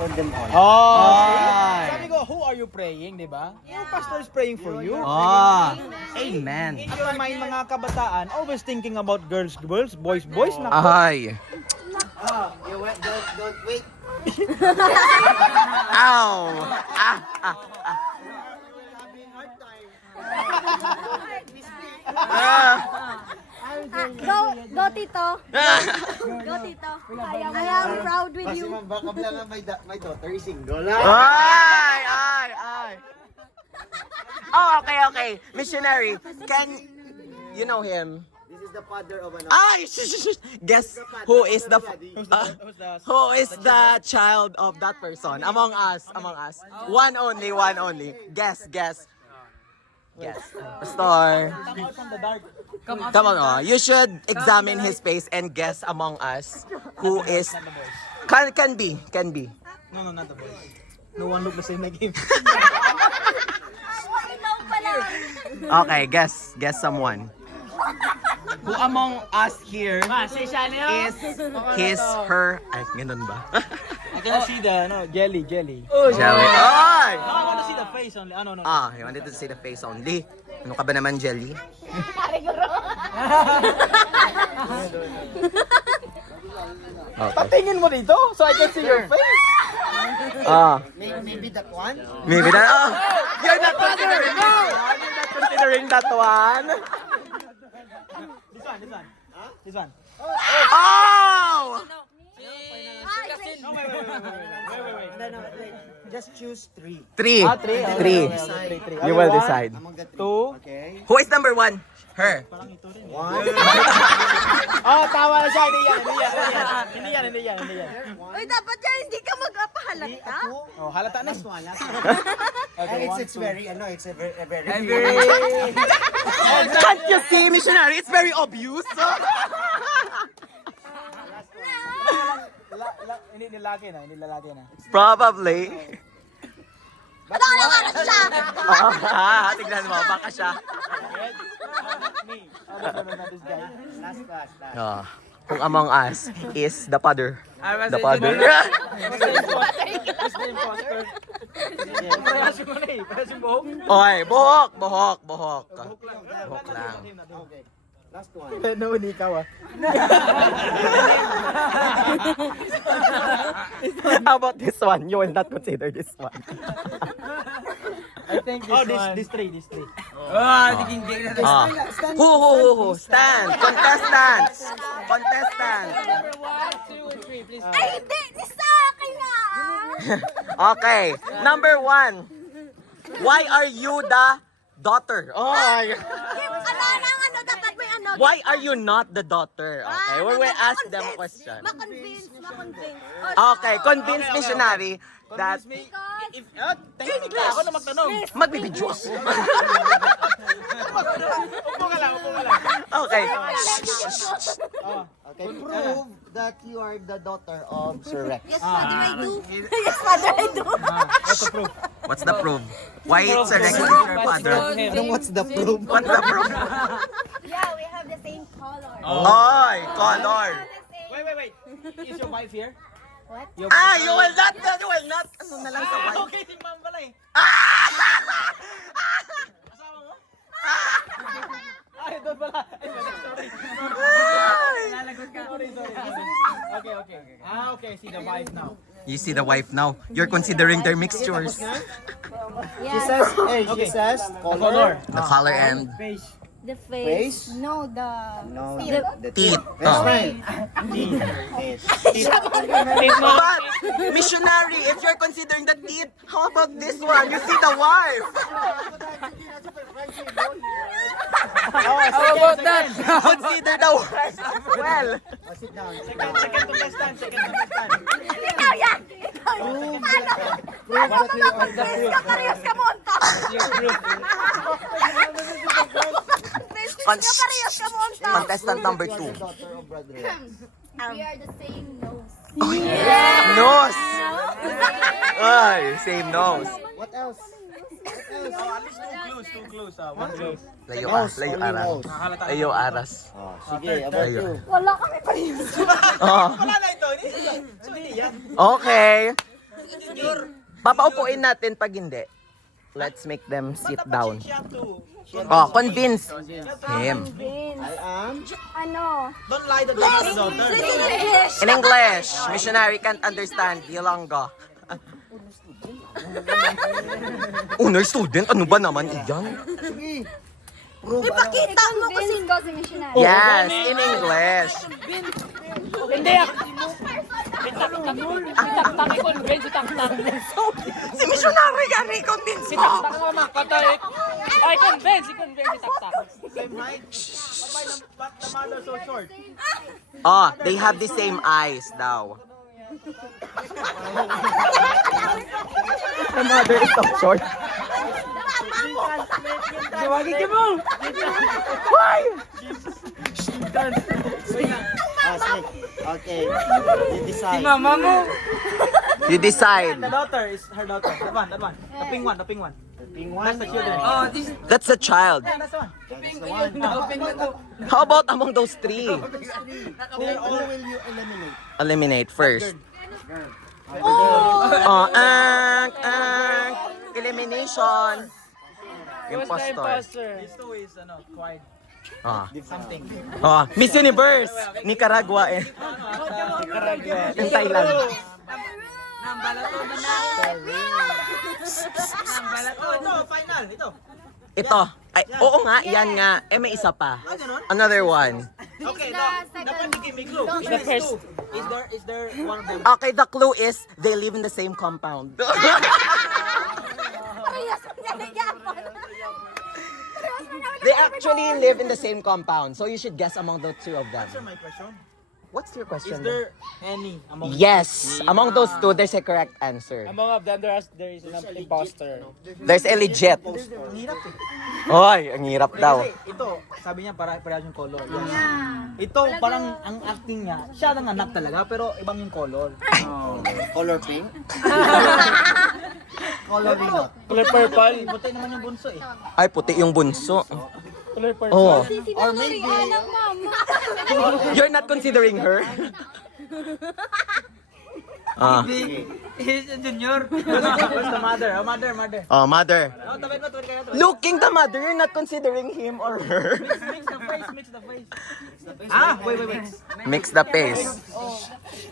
for them all. Oh! Sabi ko, who are you praying, di ba? Yung pastor is praying for you. Oh, amen. In your mind, mga kabataan, always thinking about girls, boys, nako. Ay. You wait, don't wait. Ow. Go Tito. Go Tito. I am proud with Kasi you. man, baka lang my daughter is single. Ay. Oh, okay. Missionary, you know him? This is the father of an Ay, guess who is the who is the child of that person among us? One only. Guess. Pastor. Come on, you should examine his face and guess among us who is can be. No, not the boys. No one look the same like him. Okay, guess someone. Who among us here is her, ay, ganun ba? I cannot see the jelly. Jelly. Ay! I want to see the face only. No. You wanted to see the face only. Ano ka ba naman, Jelly? Okay. Patingin mo dito so I can see your face. maybe that one. Maybe that, you're not considering that one. This one. Oh! Wait. Just choose three. Three. Three. You will decide. Among the three. Two. Okay. Who is number one? Her. One. Oh, tawa na siya. Hindi yan. Uy, dapat yan, hindi ka magpahalata. Oh, halata na. And it's very, it's a very. Can't you see, missionary? It's very obvious. Hindi lalaki na. Probably. Ano na siya? Tignan mo, baka siya. Me. This guy. Last. Kung among us is the father. The father. Is the imposter. Parehas yung buhok. Oy, buhok. Buhok lang. Okay. Last one. No, hindi ikaw ah. How about this one? You will not consider this one. I think this one. This three. Who? Stand. Contestants. Ay, hindi! Di sa akin na! Okay. Number one. Why are you the daughter? Oh, Dapat may ano. why are you not the daughter? Okay, we will ask them a question. Makonvince. Okay, convince missionary that Tahimik ka ako na magtanong. magbibidyo's. Upo ka lang. Okay. Okay. Prove that you are the daughter of Sir Rex. Yes, Father, I do. Yes, Father, I do. What's the proof? What's the proof? Why it's a regular father? What's the proof? What's the proof? Yeah, we have the same color. Oy, color. Wait. Is your wife here? What? Your You will not. Ano na lang sa wife? Okay, si ma'am pala eh. Asawa mo? Ay, doon pala. Sorry. Okay. Okay. See the wife now. You see the wife now. You're considering their mixtures. Yes. She says, Color. The color and The Face? face. No, the... No, The- the teeth. Best Oh. friend. But, missionary, if you're considering the teeth, how about this one? You see the wife. How about that? Consider the wife as well. Sit down. Second contestant. Ikaw yan! Ikaw yan! Ano mag-confess ka? Parehas ka monta! Confess ka, parehas ka monta! Contestant number 2. Daughter of Brother Rex. We are the same nose. Nose. Ay, same nose. What else? At least two clues. One clue. Layo Only aras. nose. Layo aras. Oh, sige, about Ayun. you. Wala kami parehas. Oh. Wala na ito. So, hindi yan. Okay. Papaupuin natin pag hindi. Let's make them sit down. Oh, convince him. I am. Ano? Don't lie to the daughter. English. In English, missionary can't understand Ilonggo. Honor student? Ano ba naman iyan? Sige. Prove ano. Ipakita mo kasi go si missionary. Yes, in English. Si missionary yan, i-convince mo. Ay, convince itak-tak. Same height. Why the mother so short? Oh, they have the same eyes daw. The mother is so short. Why? Sige. Okay. You decide. Mama mo. You decide. The daughter is her daughter. That one. The pink one. Ping That's one. the children. Oh, this That's a child. Yeah, that's the one. That's the one. How about among those three? Who will you eliminate? Eliminate first. Girl. Oh, elimination. Impostor. These two is quiet. Ah. Something. Oh, Miss Universe. Nicaragua eh. In Thailand. Ito, final. Ito. Ito. Ay, oo nga, yan nga. Eh, may isa pa. Ganon? Another one. Okay, the dapat give me clue. The Is first. Is there one of them? Okay, the clue is they live in the same compound. Parehas mo niya nagyapon. They actually live in the same compound, so you should guess among the two of them. Answer my question. What's your Is question? there any among Yes, among those two, there's a correct answer. among of them there is an imposter. There's a legit. Ang hirap eh. Oy, ang hirap daw. Kasi ito, sabi niya parehas yung color. Ito, parang ang acting niya, siya ang anak talaga, pero ibang yung color. Color pink? Color rinot? Color purple. Buti naman yung bunso eh. Ay, puti yung bunso. Color purple. Oh, Or maybe, Anak, mama. you're not considering her? Ah. He's a junior. Where's the mother? Oh, mother. Oh, mother. Oh, tabi kayo. Looking the mother, you're not considering him or her. Mix the face. Ah, wait. Mix the face.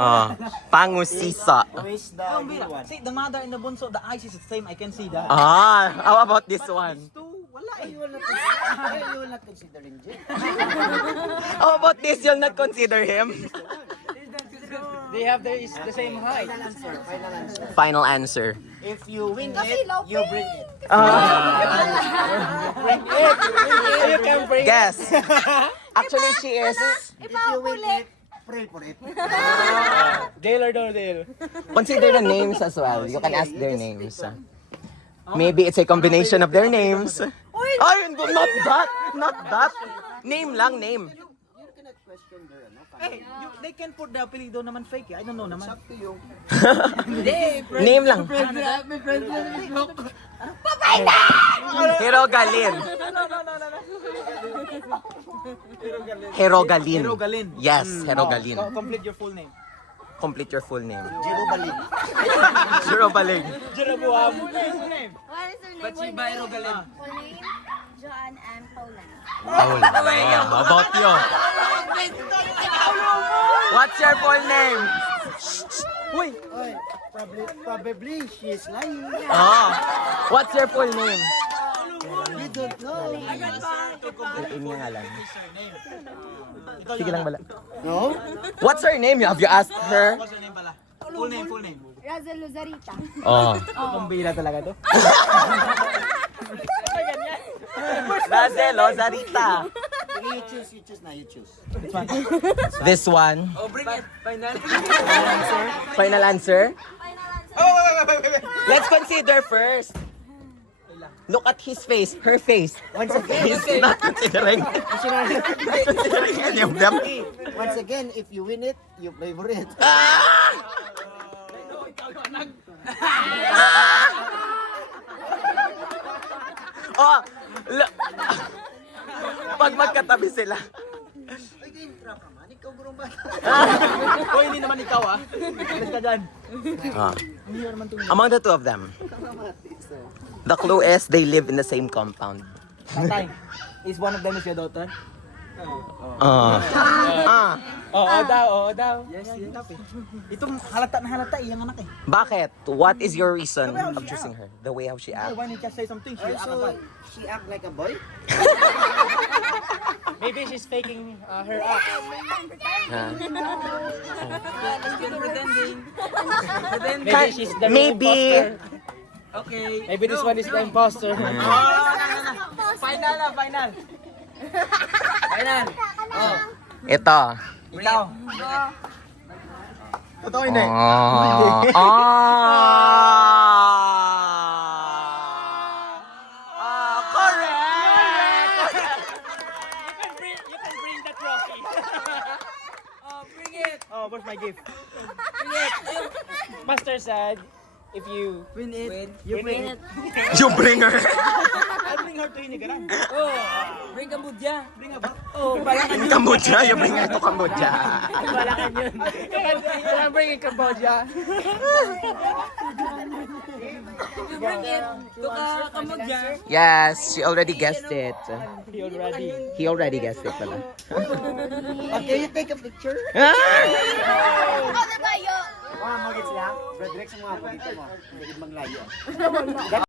Ah, pangusisa. who is the Oh, good one? see, the mother and the bunso, the eyes is the same, I can see that. Ah, how about this one? Two, wala eh. You will not considering Jim. How about this? You'll not consider him? They have the same height. Final answer. Final answer. If you win Kasi it, Lope. you bring it. You can bring Guess. Actually, she is. If you win it, pray for it. Dale or no Dale. Consider the names as well. You can ask their names. Maybe it's a combination of their names. Ay, not that. Name lang, name. You cannot question their Hey, they can put the apelido naman fake eh. I don't know naman. Up to you. Name lang. Herogalin. Herogalin. Herogalin. Yes, Herogalin. Complete your full name. Complete your full name. Jiro Balik. Herogaling. Jeroboam. What is her name? Bachiba Erogalin. Full name? Joanne M. Poland. Paul. How about you? What's your full name? Oy, probably she is lying. Oh. What's your full name? You don't know. Iin nga lang. Sige lang bala. No? What's her name? Have you asked her? What's your name pala? Full name. Razel Luzarita. Oh. Kumbira talaga to. Razelo, Zarita. You choose na, you choose. This one. Oh, bring it. Final. Final answer? Oh, wait. Let's consider first. Look at his face, her face. Once again, He's not considering. Not considering any of them. once again, if you win it, you pay for it. Oh, pag magkatabi sila. Oh, hindi naman ikaw ah. Alis ka dyan. Ah. Among the two of them. The clue is they live in the same compound. Tatay, is one of them is your daughter? Oo daw. Yes. Itong halata na halata yung anak eh. Bakit? What is your reason of choosing her? The way how she acts? Why did you say something? Also, she act like a boy? Maybe she's faking her act. Maybe she's the real Maybe. imposter. Okay. Maybe this one is the imposter. Final na, final. Final. Oh, Ito. ikaw. Totoo hindi. Correct! You can bring the trophy. Oh, where's my gift? Master said, if you Win it. You win it. You bring her. I bring her to Hinigaran. bring Cambodia. Bring her back. Oh, balangan In Cambodia, you bring her to Cambodia. Balakan yun. I'm bringing Cambodia. You bring it to Cambodia. Yes, she already guessed it. He already. He already guessed it pala. Okay, you take a picture? Ako na tayo. Mga magits lang. Frederick, sa mga pagkita mo. Pwede maglayo.